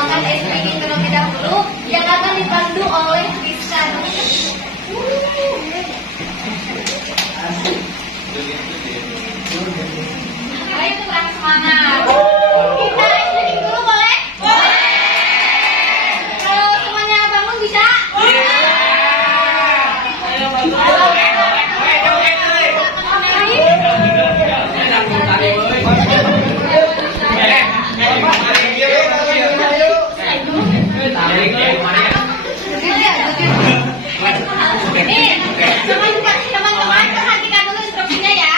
memperkenalkan SPG terlebih dahulu yang akan dipandu oleh Rizkan. Ayo kurang semangat. Kita SPG dulu boleh? Boleh. Kalau semuanya bangun bisa? Teman-teman perhatikan dulu instruksinya ya.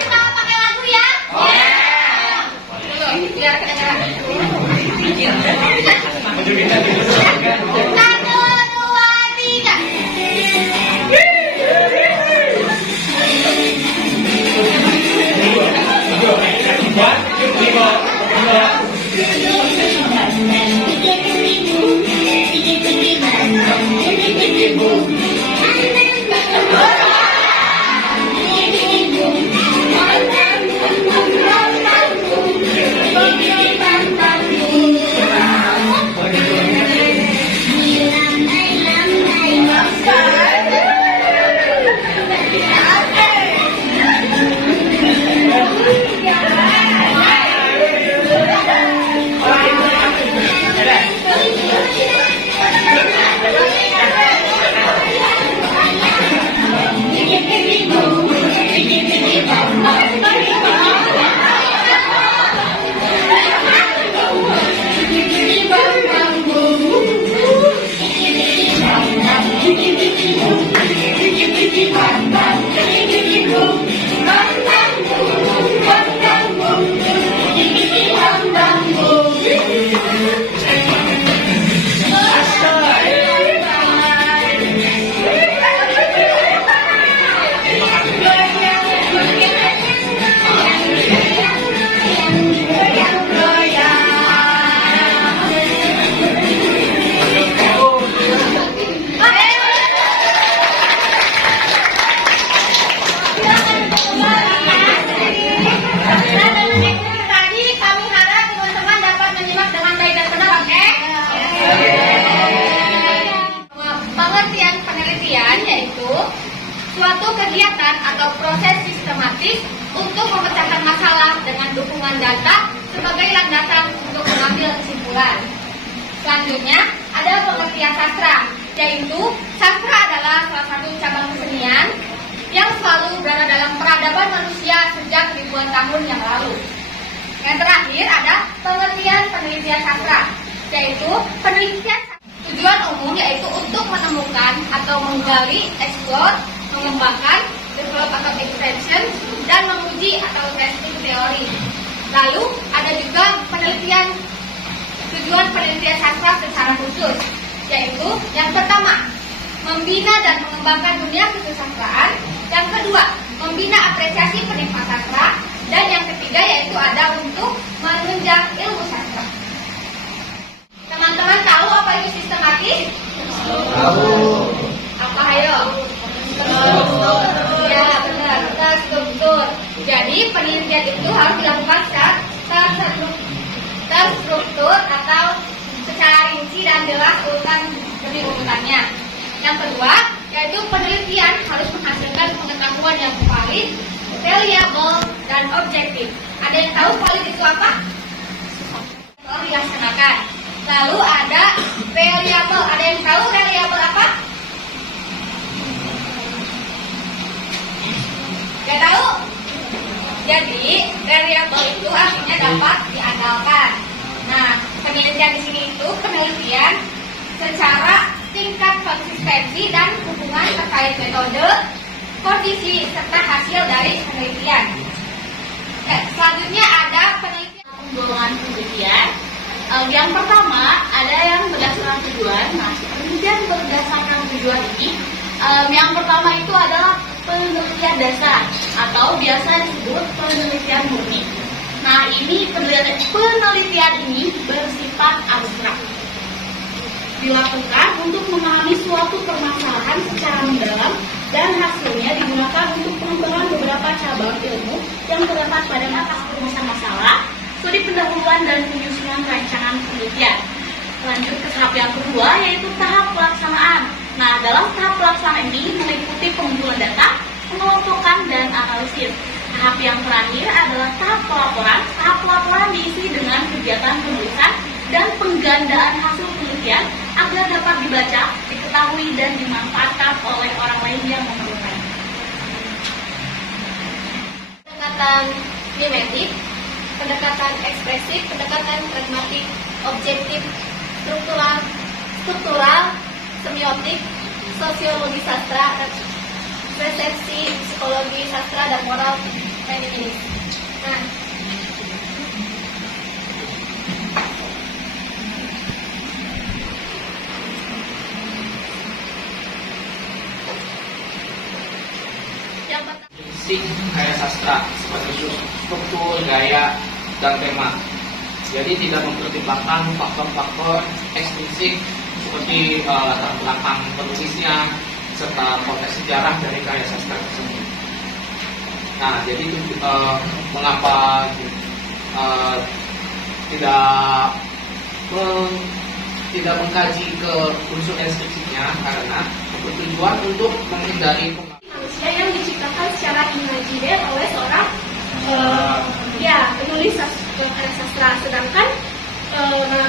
Kita pakai lagu ya. Biar kedengaran. 1, 2, 3. Suatu kegiatan atau proses sistematis untuk memecahkan masalah dengan dukungan data sebagai landasan untuk mengambil kesimpulan. Selanjutnya, ada pengertian sastra, yaitu sastra adalah salah satu cabang kesenian yang selalu berada dalam peradaban manusia sejak ribuan tahun yang lalu. Yang terakhir ada pengertian penelitian sastra, yaitu penelitian tujuan umum yaitu untuk menemukan atau menggali, eksplor, mengembangkan, develop atau extension, dan menguji atau testing teori. Lalu ada juga penelitian tujuan penelitian sastra secara khusus, yaitu yang pertama, membina dan mengembangkan dunia kesusastraan. Yang kedua, membina apresiasi penikmat sastra. Dan yang ketiga yaitu ada untuk menunjang ilmu sastra. Teman-teman tahu apa itu sistematis? Tahu. Apa ayo? Ya benar, terstruktur. Jadi penelitian itu harus dilakukan secara terstruktur atau secara rinci dan jelas urutannya. Yang kedua, yaitu penelitian harus menghasilkan pengetahuan yang valid, reliable, dan objektif. Ada yang tahu valid itu apa? Kalau dilaksanakan. Lalu ada reliable. Ada yang tahu reliable apa? Gak tahu? Jadi, reliable itu artinya dapat diandalkan. Nah, penelitian di sini itu penelitian secara tingkat konsistensi dan hubungan terkait metode, kondisi, serta hasil dari penelitian. Selanjutnya ada penelitian golongan penelitian. Yang pertama ada yang berdasarkan tujuan. Nah, penelitian berdasarkan tujuan ini, yang pertama itu adalah penelitian dasar atau biasa disebut penelitian murni. Nah, ini penelitian ini bersifat abstrak, dilakukan untuk memahami suatu permasalahan secara mendalam dan hasilnya digunakan untuk pengembangan beberapa cabang ilmu yang terletak pada atas permasalahan masalah, studi pendahuluan dan penyusunan rancangan penelitian. Lanjut ke tahap yang kedua, yaitu tahap pelaksanaan. Nah, dalam tahap pelaksanaan ini meliputi pengumpulan data, pengelompokan, dan analisis. Tahap yang terakhir adalah tahap pelaporan. Tahap pelaporan diisi dengan kegiatan penulisan dan penggandaan hasil penelitian agar dapat dibaca, diketahui, dan dimanfaatkan oleh orang lain yang memerlukan. Pendekatan mimetik, pendekatan ekspresif, pendekatan pragmatik, objektif, struktural, semiotik, sosiologi sastra, resepsi, psikologi sastra, dan moral feminis. Nah, yang pertama, gaya sastra seperti struktur, gaya, dan tema. Jadi tidak mempertimbangkan faktor-faktor ekstrinsik seperti latar belakang penulisnya serta konteks sejarah dari karya sastra tersebut. Nah, jadi mengapa tidak mengkaji ke unsur ekstrinsiknya, karena bertujuan untuk menghindari manusia yang diciptakan secara imajiner oleh seorang penulis karya sastra. Sedangkan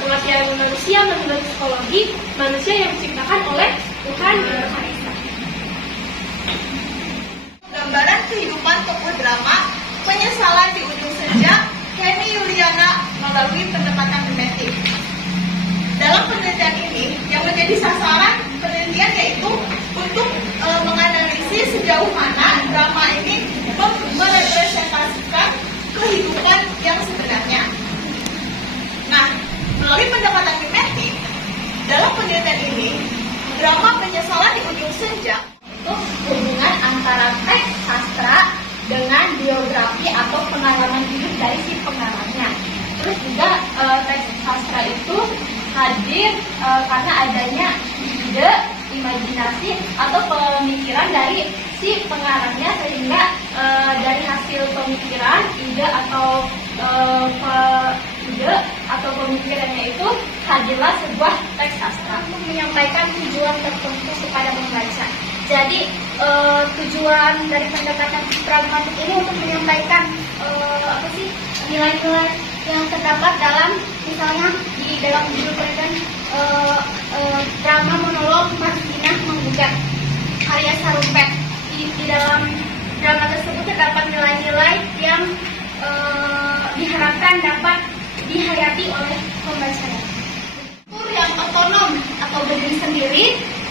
pengertian manusia menurut psikologi, manusia yang diciptakan oleh Tuhan Yang Maha Esa. Gambaran kehidupan tokoh drama Penyesalan di Ujung Senja, Kenny Yuliana melalui pendekatan mimetik. Dalam penelitian ini, yang menjadi sasaran penelitian yaitu untuk menganalisis sejauh mana drama ini merepresentasikan kehidupan yang sebenarnya. Nah, melalui pendekatan mimetik, dalam penelitian ini, drama Penyesalan di Ujung Senja Itu hubungan antara teks sastra dengan biografi atau pengalaman hidup dari si pengarangnya. Terus juga teks sastra itu hadir karena adanya ide, imajinasi atau pemikiran dari si pengarangnya, sehingga dari hasil pemikiran, ide atau pemikirannya itu hadirlah sebuah teks sastra untuk menyampaikan tujuan tertentu kepada pembaca. Jadi tujuan dari pendekatan pragmatik ini untuk menyampaikan nilai-nilai yang terdapat dalam, misalnya di dalam judul penelitian drama monolog Martina Menggugat karya Sarumpet. Di dalam drama tersebut terdapat nilai-nilai yang diharapkan dapat dihayati oleh pembacanya. Yang otonom atau berdiri sendiri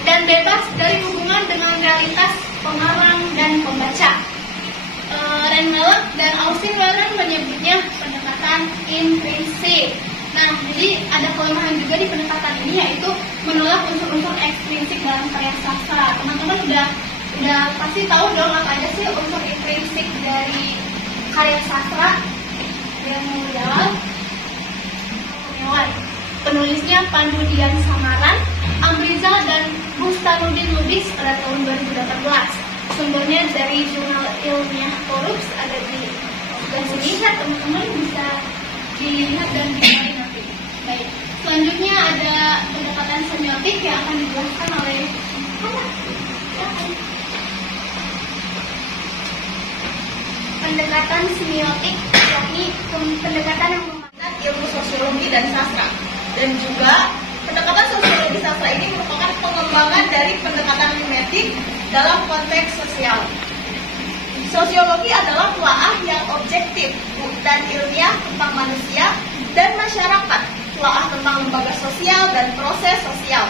dan bebas dari hubungan dengan realitas pengarang dan pembaca. Renmelek dan Austin Warren menyebutnya pendekatan intrinsik. Nah, jadi ada kelemahan juga di pendekatan ini, yaitu menolak unsur-unsur ekstrinsik dalam karya sastra. Teman-teman udah pasti tahu dong apa aja sih unsur intrinsik dari karya sastra. Yang mulia, penulisnya Pandu Dian Samaran, Amrizal dan Bustanuddin Lubis pada tahun 2018. Sumbernya dari jurnal ilmiah Forbes, ada di sini ya, teman-teman bisa dilihat dan dinilai nanti. Baik, selanjutnya ada pendekatan semiotik yang akan dijelaskan oleh pendekatan semiotik, yakni pendekatan yang memandang ilmu sosiologi dan sastra. Dan juga pendekatan sosiologi sastra ini merupakan pengembangan dari pendekatan mimetik dalam konteks sosial. Sosiologi adalah telaah yang objektif dan ilmiah tentang manusia dan masyarakat, telaah tentang lembaga sosial dan proses sosial.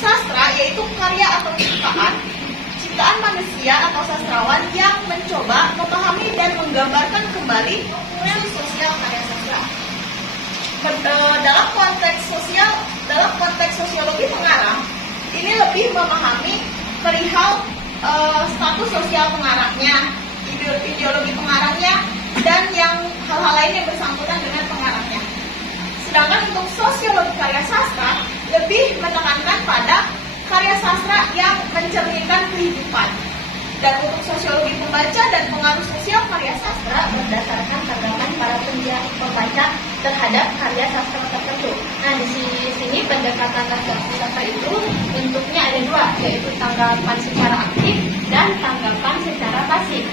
Sastra yaitu karya atau ciptaan manusia atau sastrawan yang mencoba memahami dan menggambarkan kembali fungsi sosial karya sastra. Dalam konteks sosiologi pengarang, ini lebih memahami perihal status sosial pengarangnya, ideologi pengarangnya, dan yang hal-hal lain yang bersangkutan dengan pengarangnya. Sedangkan untuk sosiologi karya sastra lebih menekankan pada karya sastra yang mencerminkan kehidupan. Dan untuk sosiologi pembaca dan pengaruh sosial karya sastra berdasarkan pandangan para pembaca terhadap karya sastra tertentu. Nah, di sini pendekatan sastra itu bentuknya ada dua, yaitu tanggapan secara aktif dan tanggapan secara pasif.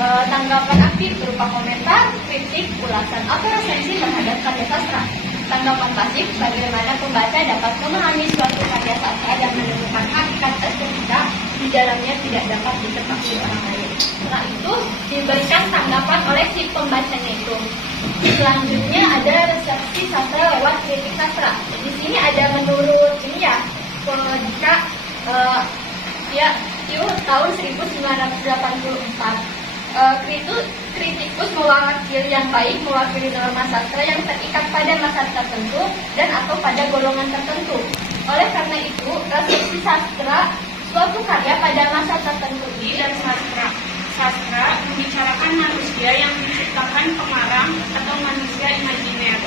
Tanggapan aktif berupa komentar, kritik, ulasan, atau resensi terhadap karya sastra. Tanggapan pasif, bagaimana pembaca dapat memahami suatu karya sastra dan menemukan hakikat estetika di dalamnya tidak dapat ditebak orang lain. Setelah itu diberikan tanggapan oleh si pembacanya itu. Selanjutnya ada resepsi sastra lewat kritik sastra. Di sini ada menurut ini ya, Komodika tahun 1984. Kritikus mewakili yang baik, mewakili norma sastra yang terikat pada masa tertentu dan atau pada golongan tertentu. Oleh karena itu, resepsi sastra suatu karya pada masa tertentu Dan sastra membicarakan manusia yang menciptakan pengarang atau manusia imajiner.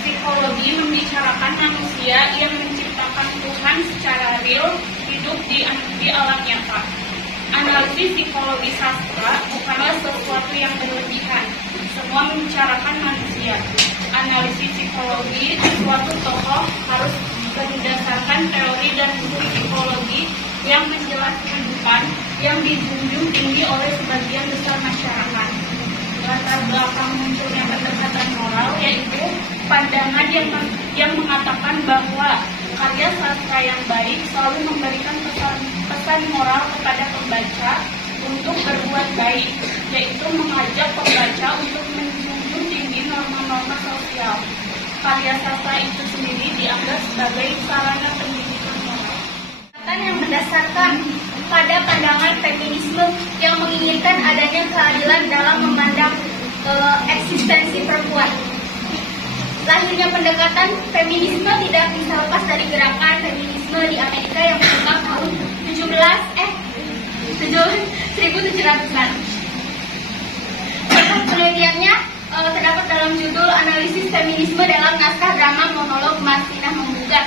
Psikologi membicarakan manusia yang menciptakan Tuhan secara real hidup di alam nyata. Analisis psikologi sastra bukanlah sesuatu yang berlebihan. Semua membicarakan manusia. Analisis psikologi suatu tokoh harus berdasarkan teori dan buku psikologi yang menjelaskan kehidupan yang dijunjung tinggi oleh sebagian besar masyarakat. Latar belakang munculnya pendekatan moral yaitu pandangan yang mengatakan bahwa karya sastra yang baik selalu memberikan pesan moral kepada pembaca untuk berbuat baik, yaitu mengajak pembaca untuk menjunjung tinggi norma-norma sosial. Karya sastra itu sendiri dianggap sebagai sarana pendidikan moral. yang berdasarkan pada pandangan feminisme yang menginginkan adanya keadilan dalam memandang eksistensi perempuan. Lahirnya pendekatan feminisme tidak bisa lepas dari gerakan feminisme di Amerika yang berkembang tahun 1700-an. Penelitiannya terdapat dalam judul Analisis Feminisme dalam naskah drama monolog Martina Membugat